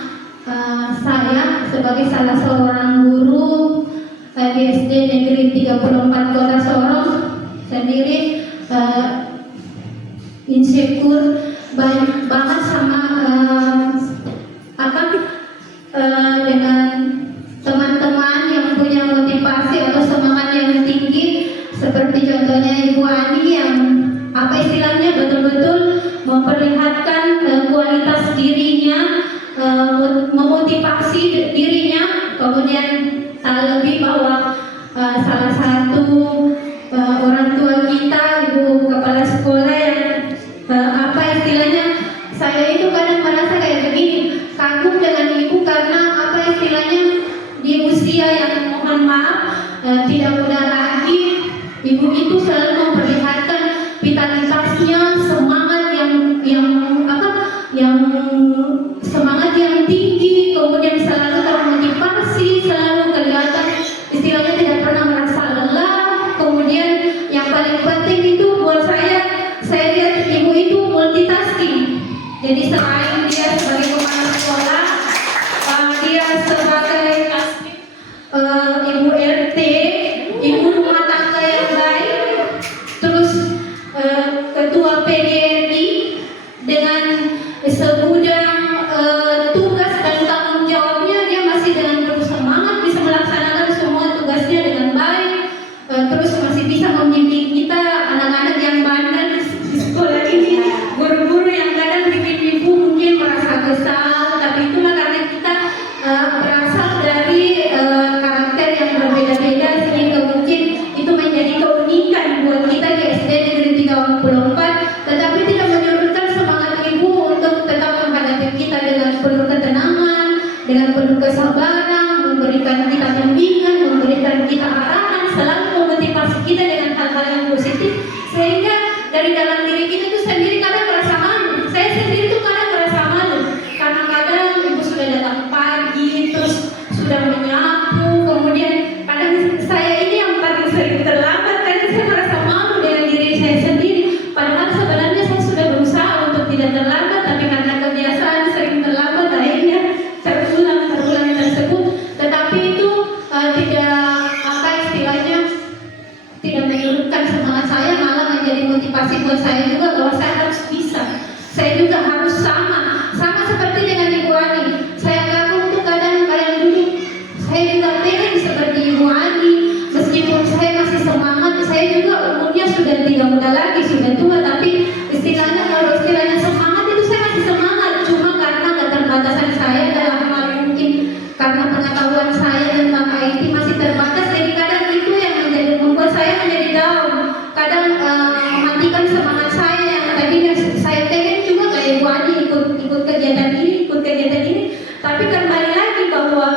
saya sebagai salah seorang guru di SD Negeri 34 Kota Sorong sendiri insecure banget sama dengan teman-teman yang punya motivasi atau semangat yang tinggi, seperti contohnya Ibu Ani yang apa istilahnya betul-betul memperlihatkan kualitas dirinya, memotivasi dirinya. Kemudian tak lebih bahwa salah satu orang tua kita, ibu kepala sekolah yang apa istilahnya, saya itu kadang merasa kayak begini, kagum dengan tidak mudah lagi. Ibu itu selalu memperlihatkan vitalitasnya, semangat yang semangat yang tinggi, kemudian selalu termotivasi, selalu kelihatan istilahnya tidak pernah merasa lelah. Kemudian yang paling penting itu buat saya lihat ibu itu multitasking. Jadi selain dia sebagai kepala sekolah, dia sebagai ibu RT, ibu rumah tangga yang baik, terus ketua PGRI dengan segudang tugas dan tanggung jawabnya, dia masih dengan penuh semangat bisa melaksanakan semua tugasnya dengan baik, terus masih bisa membimbing kita anak-anak yang bandel di sekolah ini, guru-guru yang kadang bikin ibu mungkin merasa kesal, tapi itulah karena kita berasal dari karakter yang berbeda-beda, sehingga mungkin itu menjadi keunikan buat kita di SD Negeri 34, tetapi tidak menyurutkan semangat ibu untuk tetap menghadapi kita dengan penuh ketenangan, dengan penuh kesabaran, memberikan kita bimbingan, memberikan kita arahan, selalu memotivasi kita dengan hal-hal yang positif, sehingga dari dalam diri kita itu sendiri kadang merasa malu. Saya sendiri tuh kadang merasa malu karena kadang ibu sudah datang pagi, terus sudah menyapu, kemudian kadang saya ini yang paling sering terlambat. Kadang saya merasa malu dengan diri saya sendiri, padahal sebenarnya saya sudah berusaha untuk tidak terlambat, tapi karena kebiasaan sering terlambat akhirnya terulang tersebut. Tetapi itu tidak menyurutkan semangat saya, malah menjadi motivasi buat saya juga bahwa saya harus bisa, saya juga harus sama seperti dengan Ibu Ani. Saya kagum tuh kadang duduk, saya juga pengen seperti Ibu Ani, meskipun saya masih semangat. Saya juga umurnya sudah tidak muda lagi, sudah tua, tapi kalau istilahnya semangat itu saya masih semangat, cuma karena keterbatasan saya dalam hal mungkin karena pengetahuan saya tentang IT masih terbatas, jadi kadang itu yang membuat saya menjadi down, kadang mematikan semangat saya yang tadinya saya pengen juga kayak Ibu Ani ikut kegiatan ini, tapi kembali lagi bahwa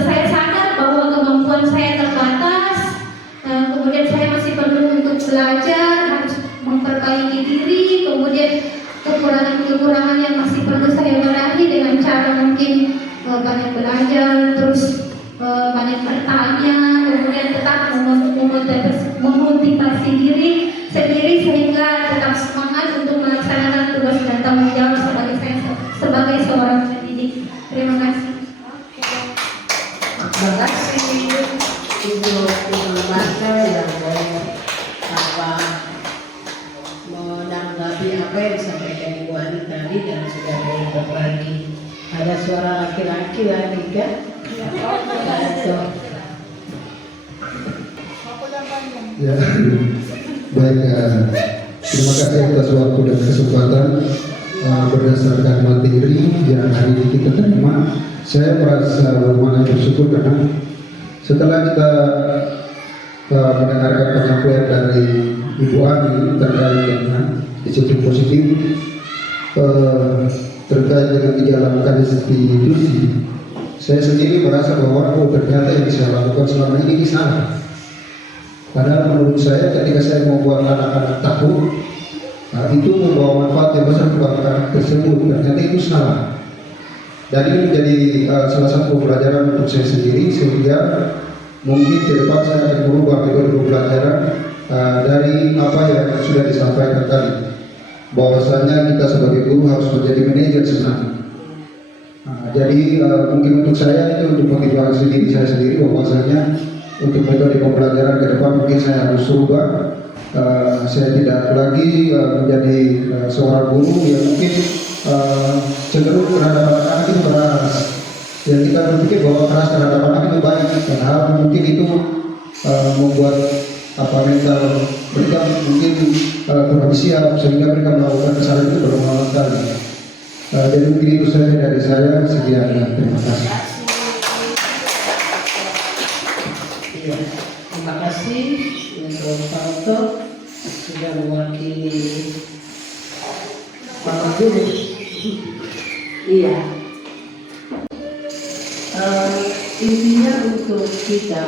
saya sadar bahwa kemampuan saya terbatas, kemudian saya masih perlu untuk belajar, harus memperbaiki diri, kemudian kekurangan yang masih perlu saya benahi dengan cara mungkin banyak belajar, terus banyak bertanya, kemudian tetap memotivasi diri sendiri sehingga tetap semangat untuk melaksanakan tugas dan tanggung jawab sebagai seorang pendidik. Terima kasih. Terima kasih Ibu Lembaga yang menanggapi apa yang disampaikan Ibu Ani tadi dan sudah berbagi. Ada suara laki-laki lagi kan? Ya, baik. Terima kasih atas waktu dan kesempatan. Berdasarkan materi yang hari ini kita terima, saya merasa lumayan bersyukur karena setelah kita mendengarkan penyampaian dari Ibu Ani terkait dengan disiplin positif, terkait dengan dijalankan institusi, saya sendiri merasa bahwa ternyata yang saya lakukan selama ini salah. Karena menurut saya ketika saya membuat anak-anak tahu, itu membawa manfaat yang besar kepada anak tersebut, ternyata itu salah. Dan ini menjadi salah satu pembelajaran untuk saya sendiri, sehingga mungkin ke depan saya akan berubah metode pembelajaran dari apa yang sudah disampaikan tadi, bahwasanya kita sebagai guru harus menjadi manajer sebenarnya. Jadi mungkin untuk saya itu untuk motivasi diri saya sendiri, bahwasanya untuk metode pembelajaran ke depan mungkin saya harus berubah. Saya tidak lagi menjadi seorang guru yang mungkin cenderung terhadap anak-anak itu keras. Yang kita berpikir bahwa keras terhadap anak itu baik, padahal mungkin itu membuat mental mereka mungkin kurang siap sehingga mereka melakukan kesalahan itu berulang kali. Jadi mungkin itu saja dari saya. Sekian, terima kasih. Iya, terima kasih untuk Pak Oto sudah mewakili Bapak Guru. Iya. Intinya untuk kita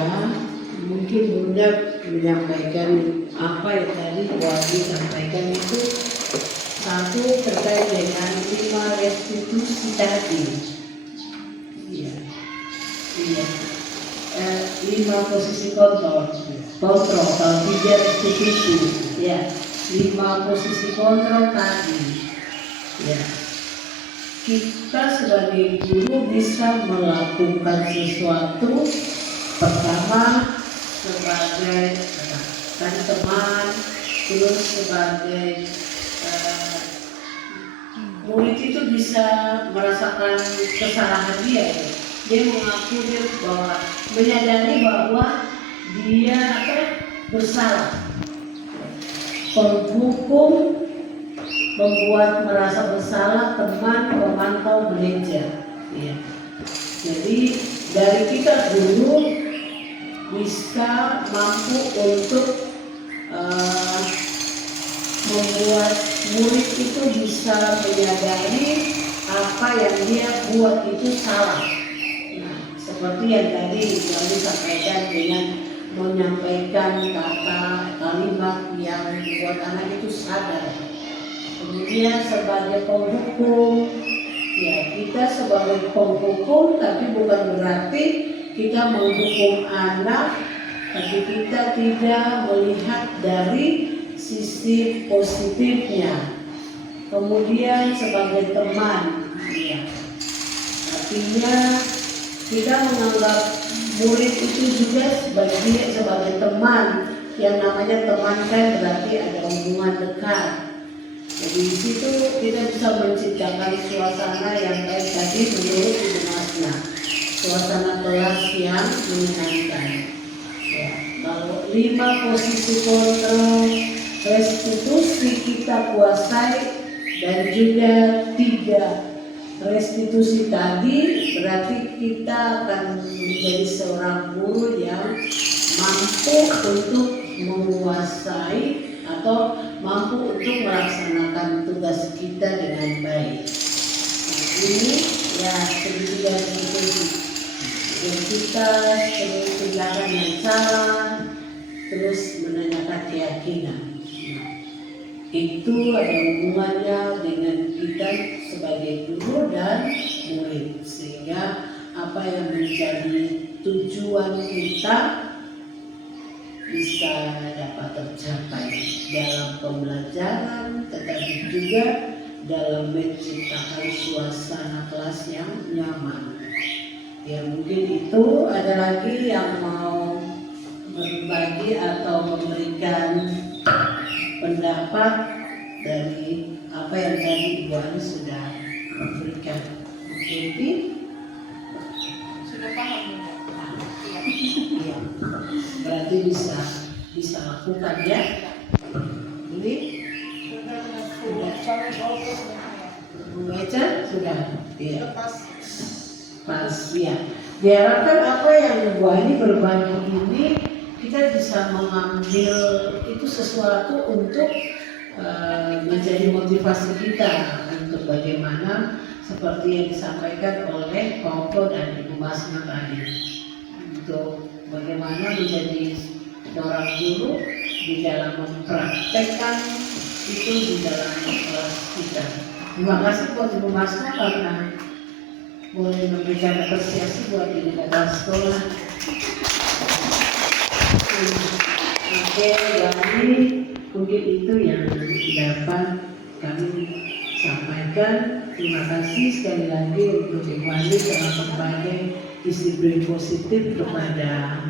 mungkin Bunda menyampaikan apa yang tadi Wadi sampaikan itu. Satu terkait dengan 5 restitusi tadi. Iya. 5 posisi kontrol kalau 3 restitusi. Ya, 5 posisi kontrol tadi. Ya, kita sebagai guru bisa melakukan sesuatu pertama sebagai teman, terus sebagai murid itu bisa merasakan kesalahan dia. Dia mengaku bahwa menyadari bahwa dia bersalah. Penghukum membuat merasa bersalah teman pemantau gereja. Ya. Jadi dari kita dulu bisa mampu untuk membuat murid itu bisa menyadari apa yang dia buat itu salah. Nah, seperti yang tadi kami sampaikan dengan menyampaikan kalimat yang membuat anak itu sadar. Kemudian sebagai penghukum, ya kita sebagai penghukum, tapi bukan berarti kita menghukum anak, tapi kita tidak melihat dari sisi positifnya. Kemudian sebagai teman, ya, artinya kita menganggap murid itu juga sebagai teman. Yang namanya teman kan berarti ada hubungan dekat. Jadi di situ kita bisa menciptakan suasana yang baik tadi menurut Ibu Masna, suasana kelas yang menyenangkan. Ya, kalau 5 posisi kontrol restitusi kita kuasai dan juga 3 restitusi tadi, berarti kita akan menjadi seorang guru yang mampu untuk menguasai atau mampu untuk melaksanakan tugas kita dengan baik. Nah, ini ya pendidikan identitas, terus tindakan yang salah, terus menanyakan keyakinan. Itu ada hubungannya dengan kita sebagai guru dan murid, sehingga apa yang menjadi tujuan kita bisa dapat tercapai dalam pembelajaran, tetapi juga dalam menciptakan suasana kelas yang nyaman. Ya mungkin itu ada lagi yang mau berbagi atau memberikan pendapat dari apa yang tadi Ibu Ani sudah berikan. Jadi Sudah paham ya? iya, berarti bisa lakukan ya. Ini membaca sudah, ya. Pas ya. Diharapkan apa yang Ibu Ani berbagi ini kita bisa mengambil itu sesuatu untuk menjadi motivasi kita untuk bagaimana seperti yang disampaikan oleh Koko dan Ibu Masna tadi, untuk bagaimana menjadi seorang guru di dalam mempraktekkan itu di dalam kelas kita. Terima kasih buat Ibu Masna karena boleh memberikan apresiasi buat di kepala sekolah. Oke, jadi mungkin itu yang dapat kami sampaikan. Terima kasih sekali lagi untuk Ibu Ani telah berbagi disiplin positif kepada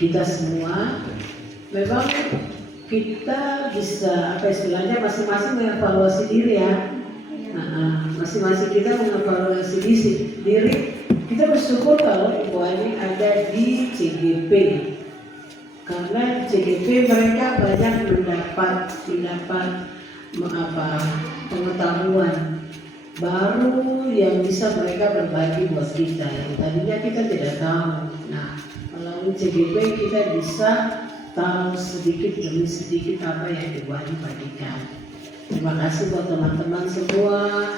kita semua. Memang kita bisa istilahnya masing-masing mengevaluasi diri ya. Masing-masing kita mengevaluasi diri. Kita bersyukur kalau Ibu Ani ada di CGP. Karena CGP mereka banyak mendapat pengetahuan baru yang bisa mereka berbagi buat kita. Yang tadinya kita tidak tahu. Nah, melalui CGP kita bisa tahu sedikit demi sedikit apa yang Ibu Ani bagikan. Terima kasih buat teman-teman semua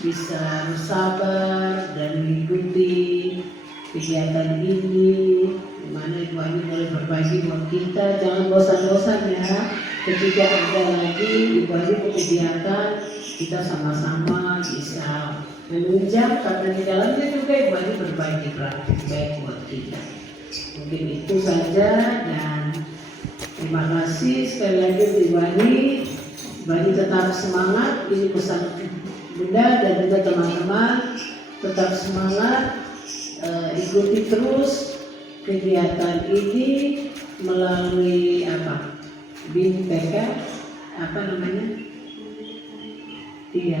bisa bersabar dan mengikuti kegiatan ini, di mana Ibu Ani boleh berbagi kita jangan bosan-bosan ya. Ketika ada lagi ibadah kegiatan, kita sama-sama bisa menunjang karena di dalamnya juga ibadah berbagi praktik baik buat kita. Mungkin itu saja dan terima kasih sekali lagi Bani tetap semangat, ini pesan Bunda dan juga teman-teman tetap semangat, ikuti terus kegiatan ini melalui BIN PK iya,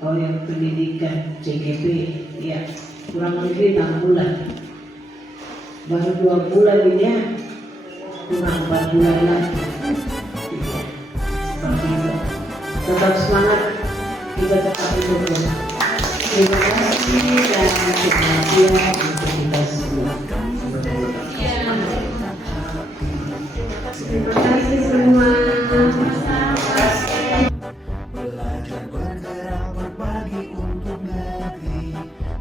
kalau yang pendidikan CGP ya kurang lebih 6 bulan, baru 2 bulan ini ya, kurang 4 bulan lagi. Iya, seperti itu. Tetap semangat, kita tetap dukung. Terima kasih dan semangat untuk kita semua. Terima kasih semua. Belajar bergerak berbagi untuk negeri,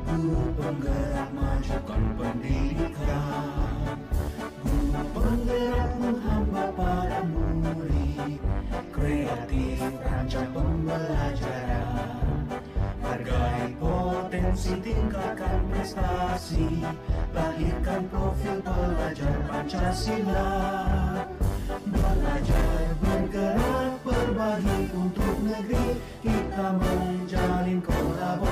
guru penggerak majukan pendidikan, guru penggerak menghamba para murid, kreatif rancang pembelajaran, hargai potensi tingkatkan prestasi, lahirkan profil pelajar Pancasila. Belajar bergerak berbagi untuk negeri, kita menjalin kolaborasi.